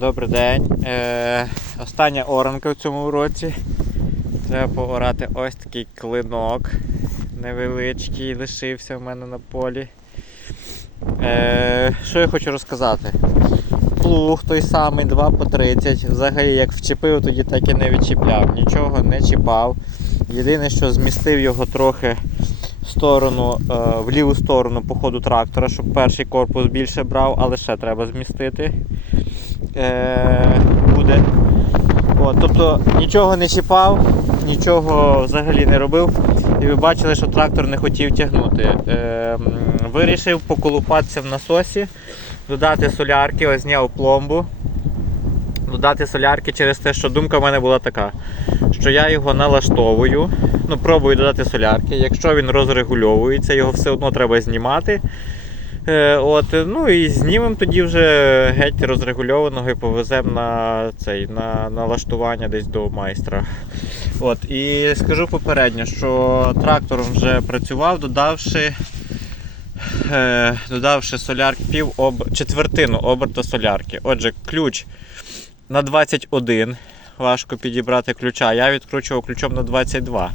Добрий день. Е, остання оранка в цьому році. Треба поорати ось такий клинок невеличкий лишився в мене на полі. Е, що я хочу розказати? Плуг той самий 2 по 30. Взагалі як вчепив, тоді так і не відчіпляв. Нічого не чіпав. Єдине, що змістив його трохи в сторону, е, в ліву сторону по ходу трактора, щоб перший корпус більше брав, але ще треба змістити. Е, буде. От, тобто нічого не чіпав, нічого взагалі не робив. І ви бачили, що трактор не хотів тягнути. Е, вирішив поколупатися в насосі, додати солярки, ось зняв пломбу. Додати солярки через те, що думка в мене була така, що я його налаштовую, ну, пробую додати солярки. Якщо він розрегульовується, його все одно треба знімати. Е, от, ну і знімемо тоді вже геть розрегульованого і повеземо на цей на налаштування десь до майстра. От, і скажу попередньо, що трактором вже працював, додавши, е, додавши солярки пів об, четвертину оберта солярки. Отже, ключ на 21. Важко підібрати ключа. Я відкручував ключом на 22.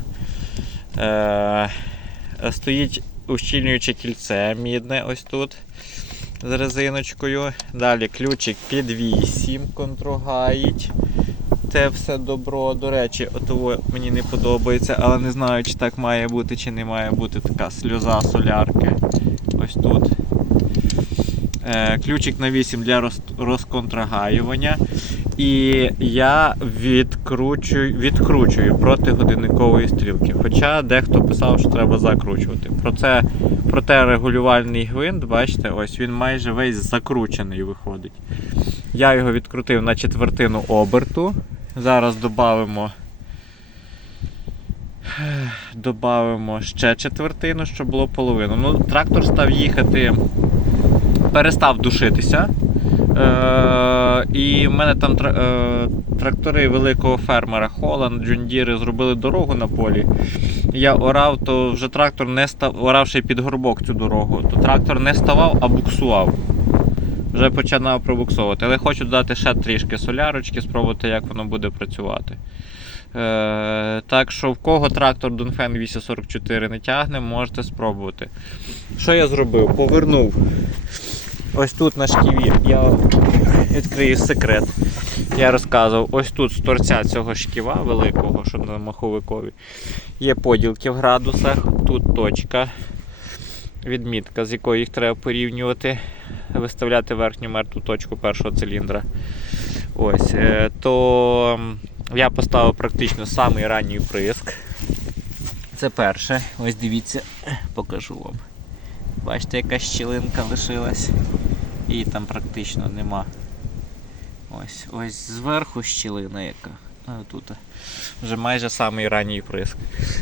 Е, стоїть ущільнююче кільце мідне ось тут з резиночкою. Далі ключик під 8 контрогаїть. Це все добро. До речі, отово мені не подобається, але не знаю, чи так має бути, чи не має бути така сльоза солярки. Ось тут. Е, Ключик на 8 для розконтрагаювання. І я відкручую, відкручую проти годинникової стрілки. Хоча дехто писав, що треба закручувати. Про це, проте регулювальний гвинт, бачите, ось він майже весь закручений виходить. Я його відкрутив на четвертину оберту. Зараз додамо. Добавимо ще четвертину, щоб було половину. Ну, трактор став їхати, перестав душитися. Е, і в мене там е, трактори великого фермера Холланд, Джундіри зробили дорогу на полі. Я орав, то вже трактор не став, оравши під горбок цю дорогу, то трактор не ставав, а буксував. Вже починав пробуксовувати. Але хочу додати ще трішки солярочки, спробувати, як воно буде працювати. Е, так що в кого трактор Донфен 244 не тягне, можете спробувати. Що я зробив? Повернув ось тут на шківі. Я відкрию секрет. Я розказував, ось тут з торця цього шківа великого, що на маховикові, є поділки в градусах, тут точка, відмітка, з якою їх треба порівнювати, виставляти верхню мертву точку першого циліндра. Ось, е, то я поставив практично самий ранній приск. Це перше. Ось дивіться, покажу вам. Бачите, яка щілинка лишилась. Її там практично нема. Ось, ось зверху щілина яка. А тут вже майже самий ранній приск.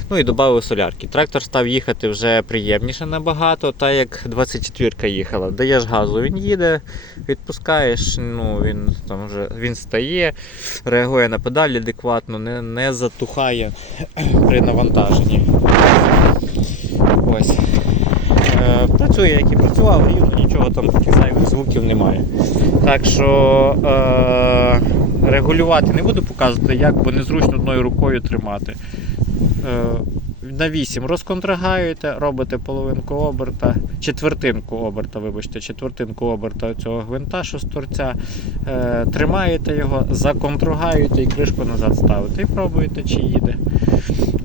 Ну і додав солярки. Трактор став їхати вже приємніше набагато, так як 24-ка їхала. Даєш газу, він їде, відпускаєш, ну він там вже він стає, реагує на педалі адекватно, не, не затухає при навантаженні. Ось. Е, працює, як і працював, рівно нічого там таких зайвих звуків немає. Так що е, регулювати не буду показувати, як, бо незручно одною рукою тримати. Е, на 8 розконтрагаєте, робите половинку оберта, четвертинку оберта, вибачте, четвертинку оберта цього гвинта, що з торця. Е, тримаєте його, законтругаєте і кришку назад ставите. І пробуєте, чи їде.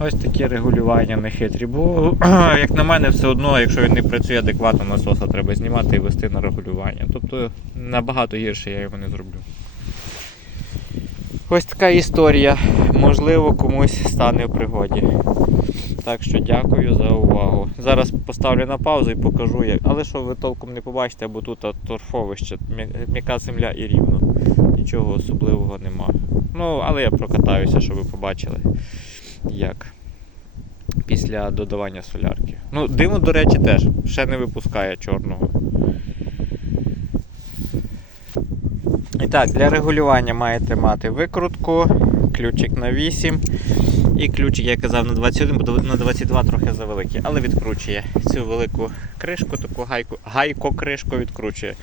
Ось такі регулювання нехитрі. Бо, як на мене, все одно, якщо він не працює адекватно, насоса треба знімати і вести на регулювання. Тобто набагато гірше я його не зроблю. Ось така історія. Можливо, комусь стане в пригоді. Так що дякую за увагу. Зараз поставлю на паузу і покажу як. Але що ви толком не побачите, бо тут торфовище, м'яка земля і рівно. Нічого особливого нема. Ну, але я прокатаюся, щоб ви побачили, як після додавання солярки. Ну, диму, до речі, теж ще не випускає чорного. І так, для регулювання маєте мати викрутку, ключик на 8. І ключик, я казав, на 21, бо на 22 трохи завеликий, але відкручує цю велику кришку, таку гайку, гайко-кришку відкручує.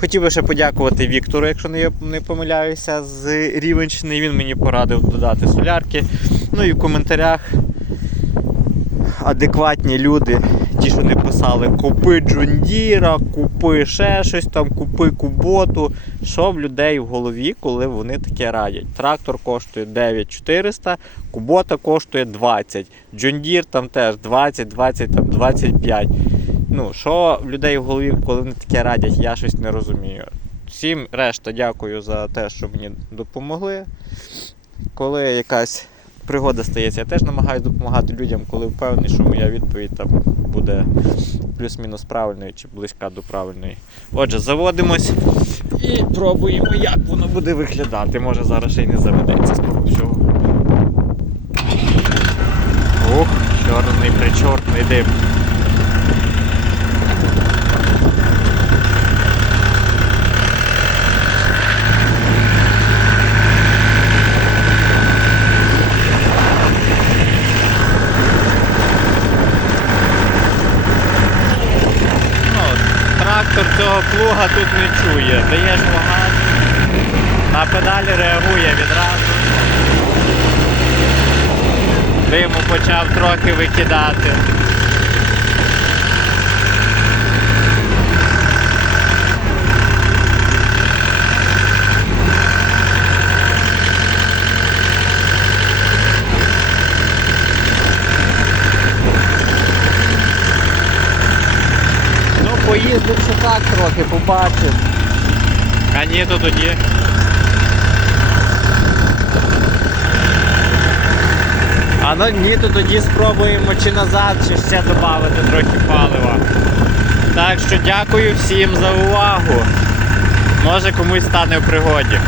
Хотів би ще подякувати Віктору, якщо не, не помиляюся, з Рівенщини. Він мені порадив додати солярки. Ну і в коментарях адекватні люди, ті, що не писали, купи Джундіра, купи ще щось там, купи куботу. Що в людей в голові, коли вони таке радять? Трактор коштує 9400, кубота коштує 20. Джундір там теж 20, 20, там 25. Ну, що в людей в голові, коли вони таке радять, я щось не розумію. Всім решта дякую за те, що мені допомогли. Коли якась пригода стається, я теж намагаюся допомагати людям, коли впевнений, що моя відповідь там буде плюс-мінус правильною чи близька до правильної. Отже, заводимось і пробуємо, як воно буде виглядати. Може зараз ще й не заведеться з всього. Ох, чорний причорний дим. Ну, трактор цього плуга тут не чує. Даєш газ, на педалі реагує відразу. Диму почав трохи викидати. Ну, поїздив ще так трохи, побачив. А ні, то тоді. А ну ні, то тоді спробуємо чи назад, чи ще додати трохи палива. Так що дякую всім за увагу. Може комусь стане в пригоді.